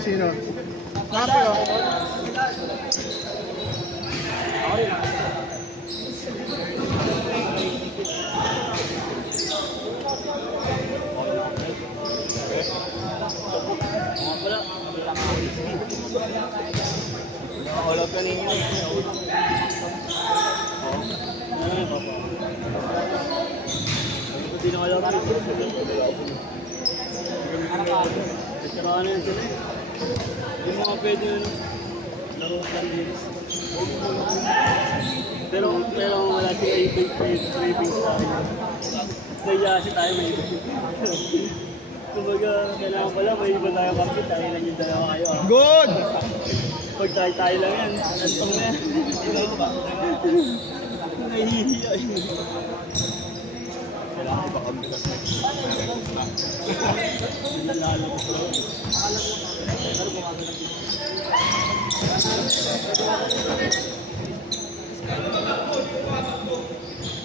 Sino? Napi oh. All out kanina. Hindi na wala kami. Ano yun sila? Yung mga pwede yun. Laro sa linis. Pero wala siya craving sa akin. Kaya kasi tayo may iba. Kumbaga, kailangan pala may iba tayo kapit. Tayo lang yung dalawa kayo. Good! Pag tayo lang yan, antong na yan. Nahihiya yun. Kailangan ba kami kasi nalalo ko.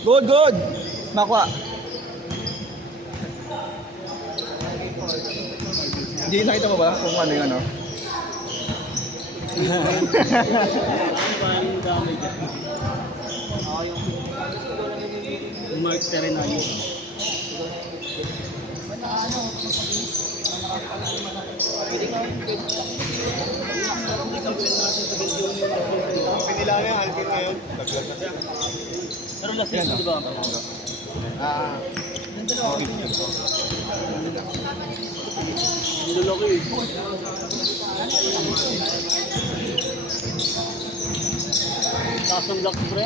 Good, good! Makwa. Hindi nakita mo ba kung ano yung ano? Paano dami dyan? Yung Mark Serenay. Pinila niya, halkin ngayon. Naglag na siya. Pero last season, di ba? Niloloko eh. Taas ng black pre.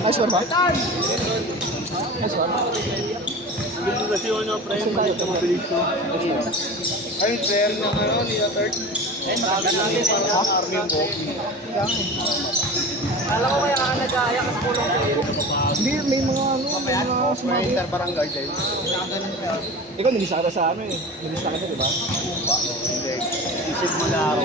Nice one ba? Nice one. Hindi ko kasi ano, pre, mabilis ko. Ay, trail na ngayon, niya third. Alam ko kaya ka nag-aaya kasi kulong kayo. Hindi, may mga ano, may mga May interbarangay din. Ikaw, nilista ka sa ano eh. Nilista ka na, di ba? Isip mo laro.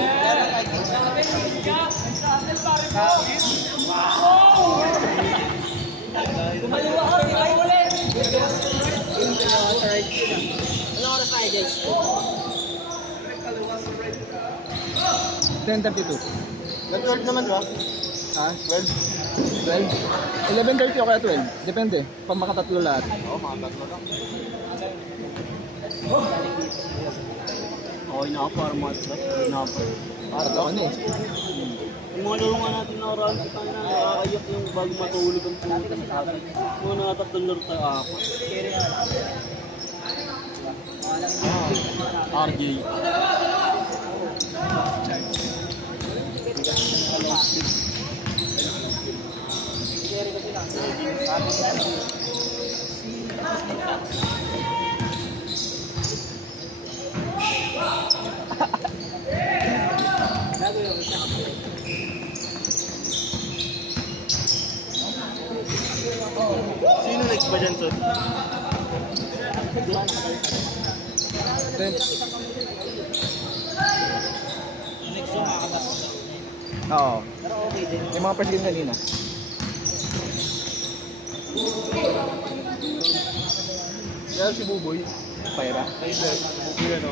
Kumaliwa ka, hindi kayo ulit. Ano oras tayo, guys? 10:32. Nag-12 naman ba? Ha? 12? 12? 11:30 o kaya 12? Depende. Pag makatatlo lahat. Oo, mga tatlo lang. Okay na ako para match-up. Okay na ako. Para ako na eh. Yung mga laro nga natin na round, tayo na nakakayak yung bago matulog ang pumunta sa atin. Mga nakatatlong laro tayo ako. RJ. Sino next ba dyan, Sod? Oo. Yung mga first game kanina. Yan si Buboy. Paira. Ay, sir. Buboy ano.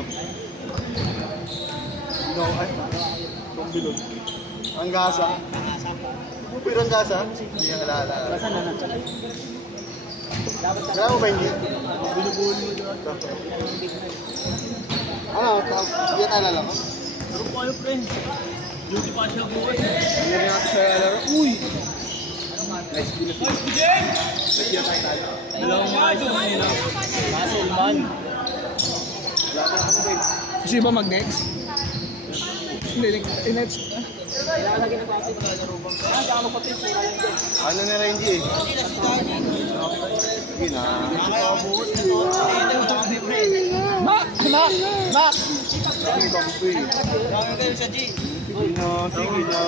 No, ay. Tombilog. Ang gasa. Buboy ang gasa? Hindi nga nalala. Basta na lang. Kaya mo ba hindi? Binubuhol mo doon. Ano? Hindi tayo lalaro? Pero po kayo, friend. Duty pa siya bukas. Hindi rin natin siya lalaro. Uy! Nice kill. Dalawang maayos na muna. Muscle man. Gusto ba mag-next? Hindi, next. Ano na rin, G? Sige na. Mac! Mac! Mac! Sige na, Buboy. Sige na, sige na.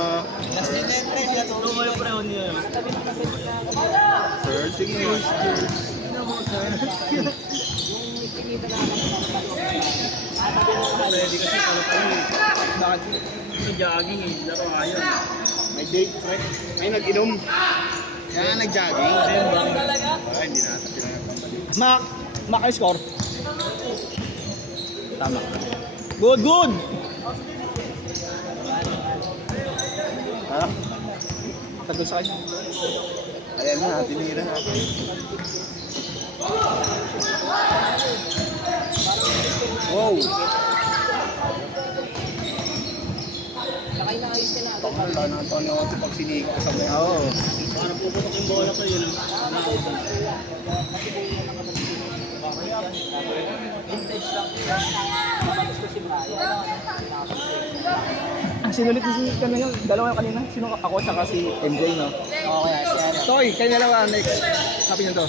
Ito kayo, pre, niya. Sir, sige na. Ready kasi pala pa yun. Bakit? Sa jogging eh. Laro ayaw. May date, friend. May nag-inom. Kaya nag-jogging. Ay, hindi natin sila nagpapalik. Mac ay score. Tama. Good, good. Ha? Tagol sa kanya. Ayan na, tinira natin. Wow! Wala na ito na ako pag sinig ko sa mga. Oo. Parang puputok yung bola ko yun. Sinulit ni si kanina, dalawa yung kanina. Sino ako tsaka si MJ, no? Oo, kaya si ano. Toy, kayo dalawa next. Sabi niyo to.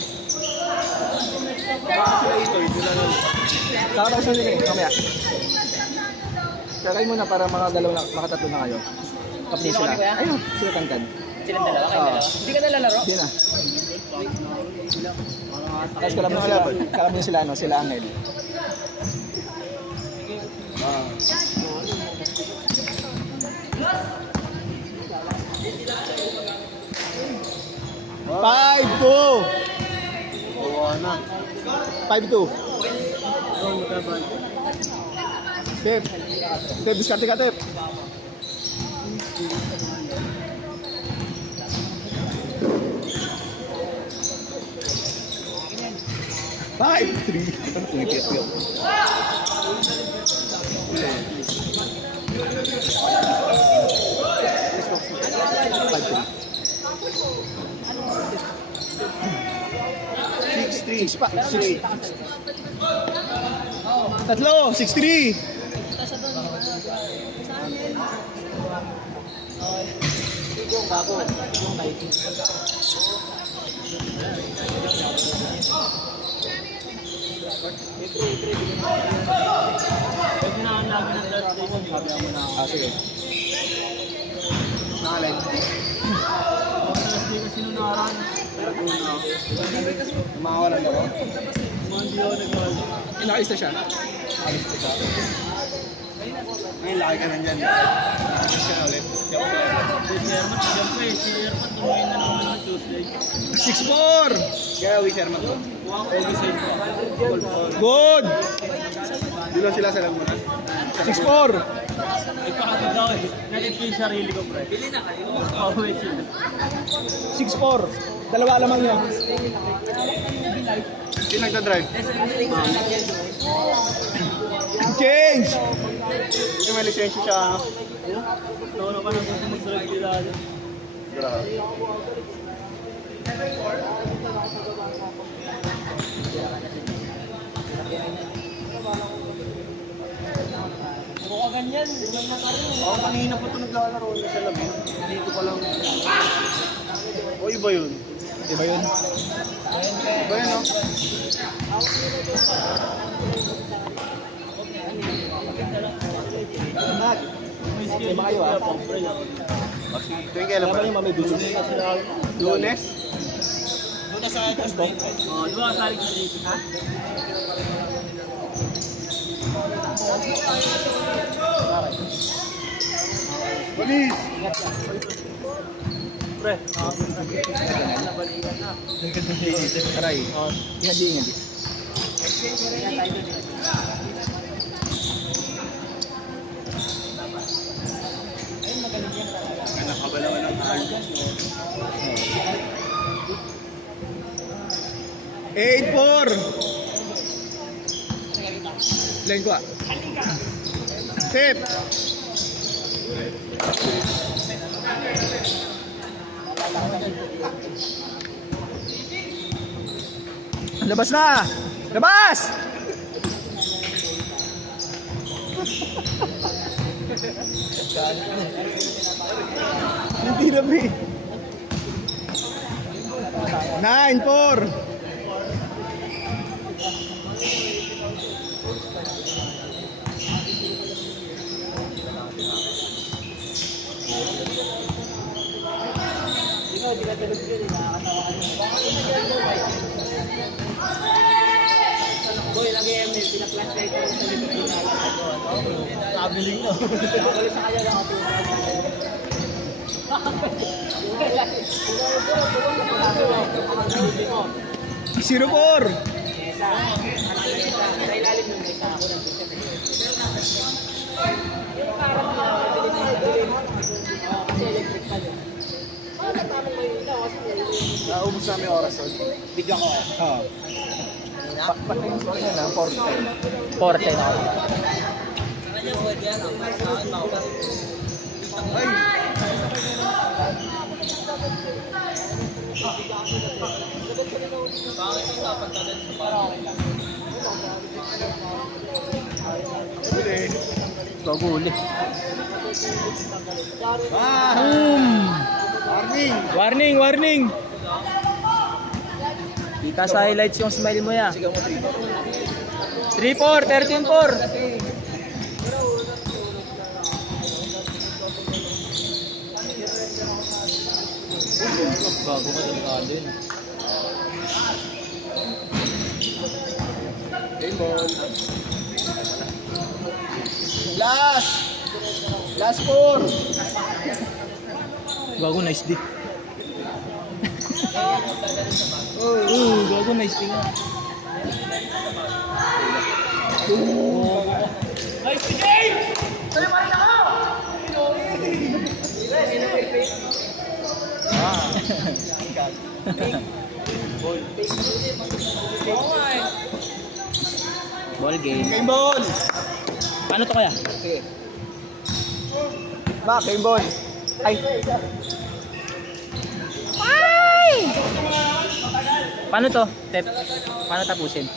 Sila ito, sila na. Kakatakas na nila eh, mamaya. Kakay muna para mga dalawa na, makatatlo na kayo. Kapni Sino sila. kami, kuya? Ayun, sila Kankan. Silang dalawa, kayo Oo. dalawa. Hindi ka nalalaro? Hindi na. Tapos kalam niyo sila, ano, sila Angel. Ah. Five, two. Bawa na. 5-2. Tep. Tep, diskarte ka, Tep. Five, 3. Pumipiyat yun. Six pa. Six. Tatlo. 6-3. Pwede na ang lagi ng last day. Sabi ako na. Sige. Nakalit. Last day kasi nung nakaraan. Makawalan ako. Mga hindi ako nag-wala. Nakalis na siya. Ngayon, laki ka nandyan. Nakalit siya ulit. Si Sherman, siyempre, si Sherman tumuhin na naman ng Tuesday. 6-4. Kaya uwi Sherman to. Okay, save ko. Good. Dilo sila sa Laguna. 6-4. Nagpakatid daw eh. Nakit ko yung sarili ko, pre. Bili na kayo. Okay, sila. 6-4. Dalawa lamang yun. Sino nagdadrive? Change. Hindi may lisensya siya. Ano? Nauna pa na gusto mag-drive nila. Grabe. Mukha ganyan, lumay na ka rin. Ako kanina pa ito naglalaro na sa labi. Dito pa lang. O iba yun. Diba yun? Iba yun, no? Mag. Lima kayo ah. Tuwing kailan pa? Laban yung mamay business. Lunes? Doon na sa Tuesday. Oo, doon na sa aling sa dito. Ha? Police! Pre, Aray. Ingat di. Anak ka ba naman ang mahal? 8-4. Len ko ah. Tip. Labas na! Labas! Hindi na, Bri. 9-4. Boy, lagi may pinaplastic ko sa likod ko na. kabiling na. Ulit sa kanya lang ako. 0-4. Isa. Sa ilalim nun, may isa ako ng pizza. Yung parang madilim na dilim. Kasi electric pa yun. Parang tamang may ilaw kasi Naubos namin yung oras doon. bigyan ko eh. Oo. Pati yung score niya na, 4-10. 4-10 ako. Kanya pwede yan. Ang mas sa akin, makapag. Gaguli. Warning! Warning! Kita sa highlights yung smile mo ya. Sigaw mo 3-4, 13-4. Bago ka delikado yun. Game ball. Last! Last 4! Bago nice di. Bago nice di nga. Ball game. Game ball! Paano to kaya? Sige. Back, game ball. Ay. Paano to? Paano tapusin?